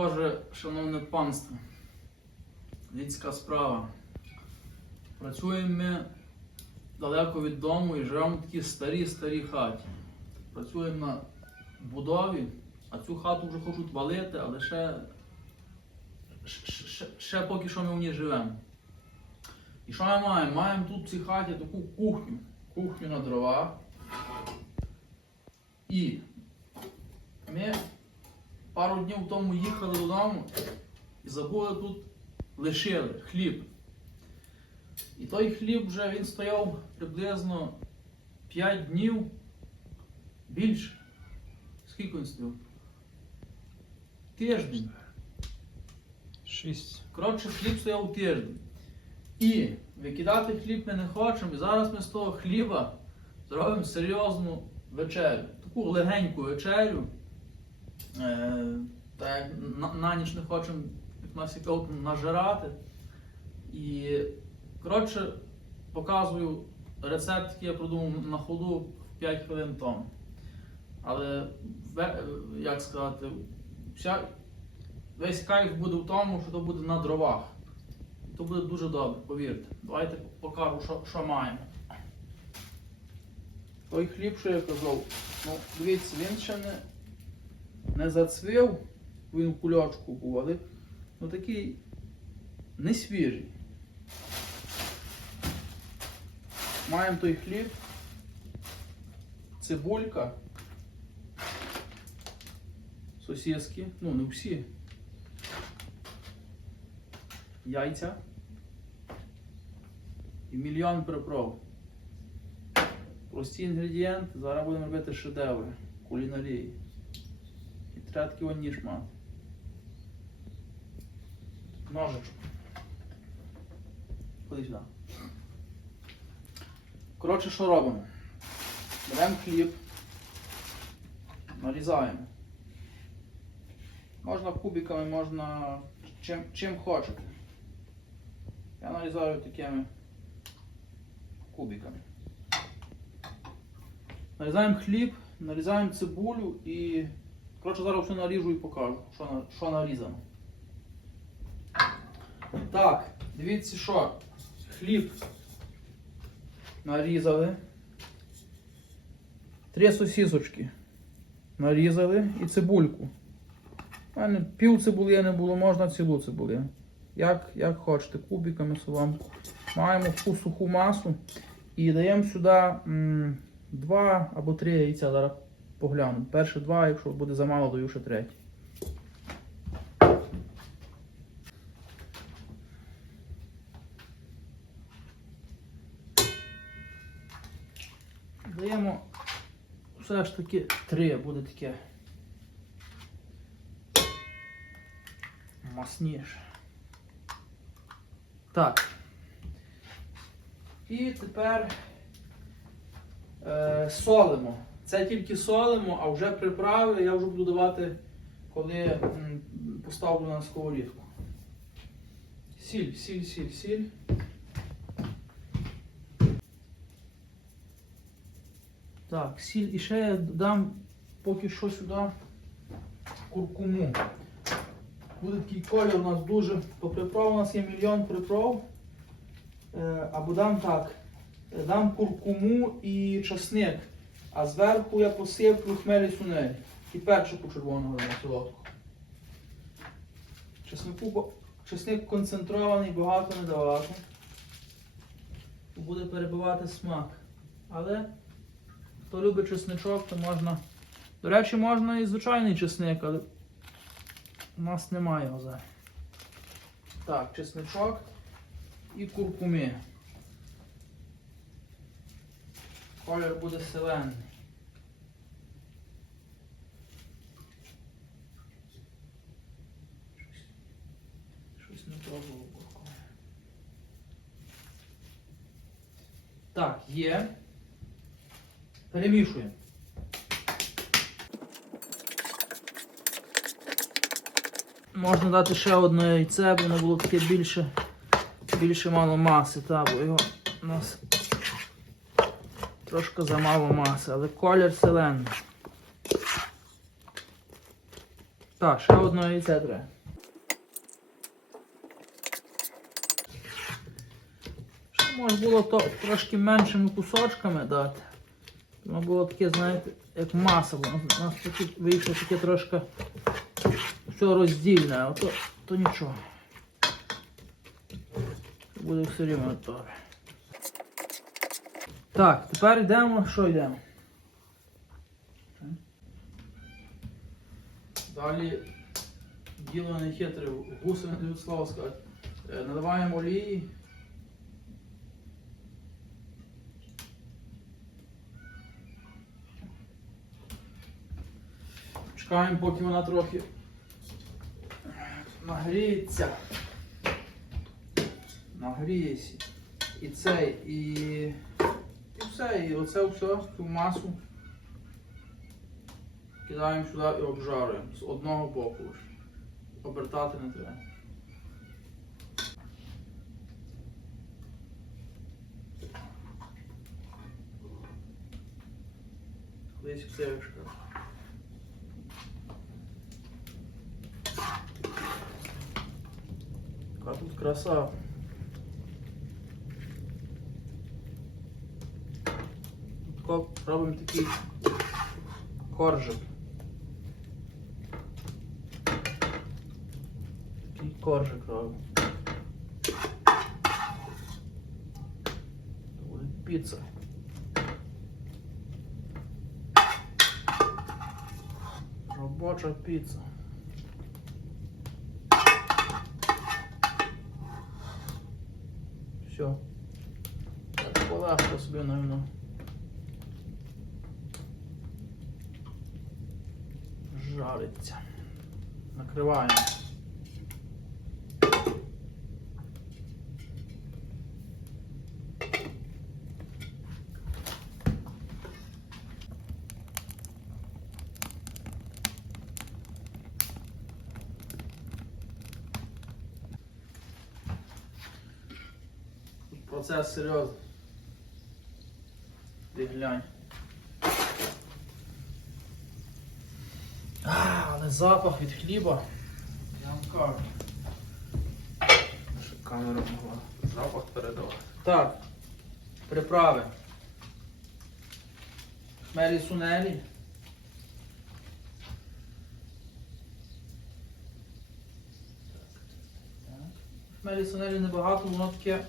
Боже, шановне панство, людська справа. Працюємо ми далеко від дому і живемо в такій старій-старій хаті. Працюємо на будові, а цю хату вже хочуть валити, але ще, ще, ще, поки що ми в ній живемо. І що ми маємо? Маємо тут в цій хаті таку кухню. Кухню на дрова. І ми пару днів тому їхали додому і забули тут лишили хліб. І той хліб вже він стояв приблизно 5 днів більше. Скільки він стояв? Тиждень. Шість. Коротше, хліб стояв тиждень. І викидати хліб ми не хочемо. І зараз ми з того хліба зробимо серйозну вечерю. Таку легеньку вечерю. Е, так на, на ніч не хочемо, як нас і кажуть, нажирати. І коротше, показую рецепт, який я придумав на ходу 5 хвилин тому. Але як сказати, вся, весь кайф буде в тому, що то буде на дровах. То буде дуже добре, повірте. Давайте покажу, що, що маємо. Той хліб, що я казав, ну, дивіться, він ще не, не зацвів, він в кульочку був, ну, такий не свіжий. Маємо той хліб, цибулька, сосиски, ну не всі, яйця і мільйон приправ. Прості інгредієнти, зараз будемо робити шедеври кулінарії. Такий вон ніж мати. Ножичок. Ходи сюди. Коротше, що робимо? Беремо хліб, нарізаємо. Можна кубиками, можна чим, чим хочете. Я нарізаю такими кубиками. Нарізаємо хліб, нарізаємо цибулю і. Коротше, зараз все наріжу і покажу, що, на- що нарізано. Так, дивіться що. Хліб нарізали. Три сосісочки нарізали і цибульку. У мене пів цибулини було, можна цілу цибулину. Як, як хочете, кубиками вам. Маємо таку суху масу і даємо сюди м, два або три яйця. Зараз погляну. Перше два, якщо буде замало, даю ще третє. Даємо все ж таки три буде таке. Масніше. Так. І тепер е, солимо. Це тільки солимо, а вже приправи я вже буду давати, коли поставлю на сковорідку. Сіль, сіль, сіль, сіль. Так, сіль і ще я дам поки що сюди куркуму. Буде такий колір у нас дуже. По приправ у нас є мільйон приправ. Е, або дам так. Дам куркуму і часник. А зверху я посиплю хмелі сунель. І перчику червоного на солодку. Чеснику, чесник концентрований, багато не давати. Буде перебивати смак. Але хто любить чесничок, то можна. До речі, можна і звичайний чесник, але у нас немає його. Так, чесничок і куркуми. Колір буде зелений. Щось- не то було. Так, є. Перемішуємо. Можна дати ще одне яйце, бо воно було таке більше, більше мало маси, та, бо його у нас трошки замало маси, але колір зелений. Так, ще одне яйце треба. Ще можна було то трошки меншими кусочками дати. Воно було таке, знаєте, як маса, у нас тут вийшло таке трошки все роздільне, а то, то нічого. Буде все рівно добре. Так, тепер йдемо, що йдемо? Далі діло не хитре, гуси не слова сказати. Е, Наливаємо олії. Чекаємо, поки вона трохи нагріється. Нагріється. І цей, і все, і оце все, цю масу кидаємо сюди і обжарюємо з одного боку. Обертати не треба. Десь птичка. Яка тут краса. робимо такий коржик. Такий коржик робимо. Це буде піца. Робоча піца. Все. Так, полегко собі, наверное. Жариться. Накриваємо. Процес серйозний. Ти глянь. А, але запах від хліба. Я вам кажу. Щоб камера могла запах передавати. Так, приправи. Хмелі сунелі. Хмелі сунелі небагато, воно таке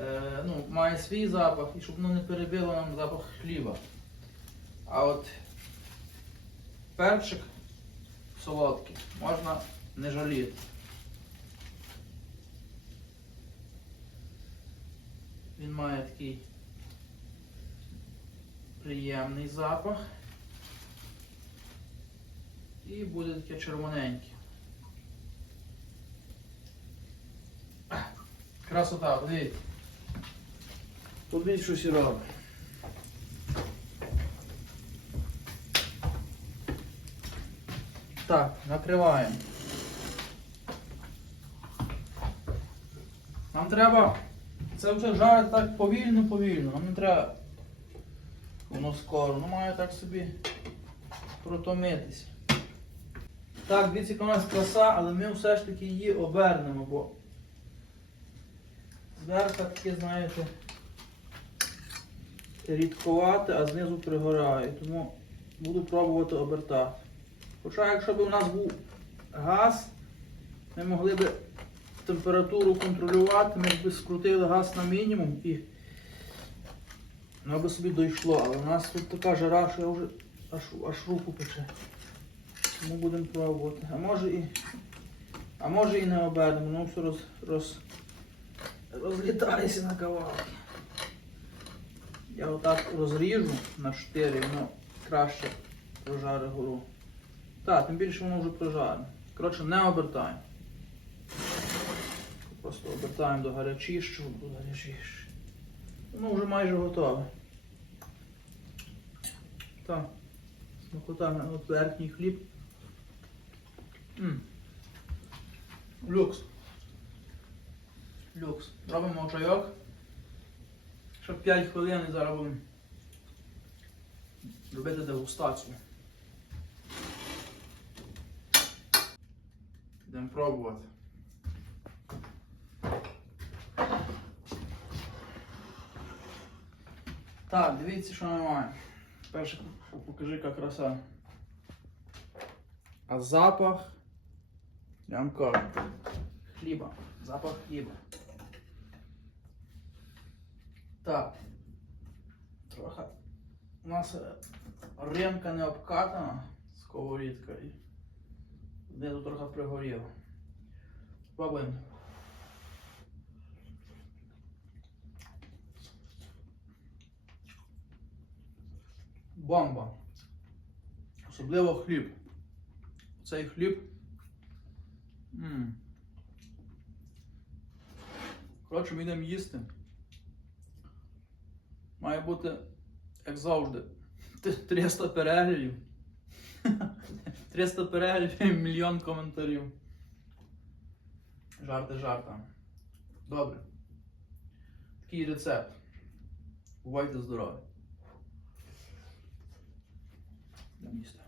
е, ну, має свій запах і щоб воно не перебило нам запах хліба. А от перчик солодкий можна не жаліти. Він має такий приємний запах. І буде таке червоненьке. Красота, подивіться. Тут він щось і робить. Так, накриваємо. Нам треба це вже жарить так повільно-повільно. Нам не треба воно скоро. Воно має так собі протомитися. Так, дивіться, яка у нас краса, але ми все ж таки її обернемо, бо зверху таке, знаєте, рідковате, а знизу пригорає. Тому буду пробувати обертати. Хоча якщо б у нас був газ, ми могли б температуру контролювати, ми б скрутили газ на мінімум і воно би собі дійшло. Але у нас тут така жара, що я вже аж, аж руку пече. Тому будемо пробувати. А може і а може і не обернемо, воно все роз, роз, розлітається на кавалки. Я отак розріжу на 4, воно краще прожаре гору. Так, тим більше воно вже прожарене. Коротше, не обертаємо. Просто обертаємо до гарячішого, до гарячіше. Воно вже майже готове. Так. Смакота от верхній хліб. М. Люкс. Люкс. Робимо чайок. Ще 5 хвилин і зараз будемо робити дегустацію. Будемо пробувати. Так, дивіться, що ми маємо. Перше покажи, яка краса. А запах. Кажу. Хліба. Запах хліба. Так. Трохи. У нас ремка не обкатана, сковорідка знизу трохи пригоріло. Пробуємо. Бомба. Особливо хліб. Цей хліб. м Коротше, ми йдемо їсти. Має бути, як завжди, 300 переглядів. 300 переглядів мільйон коментарів. Жарти жарта. Добре. Такий рецепт. Бувайте здорові. До їсти.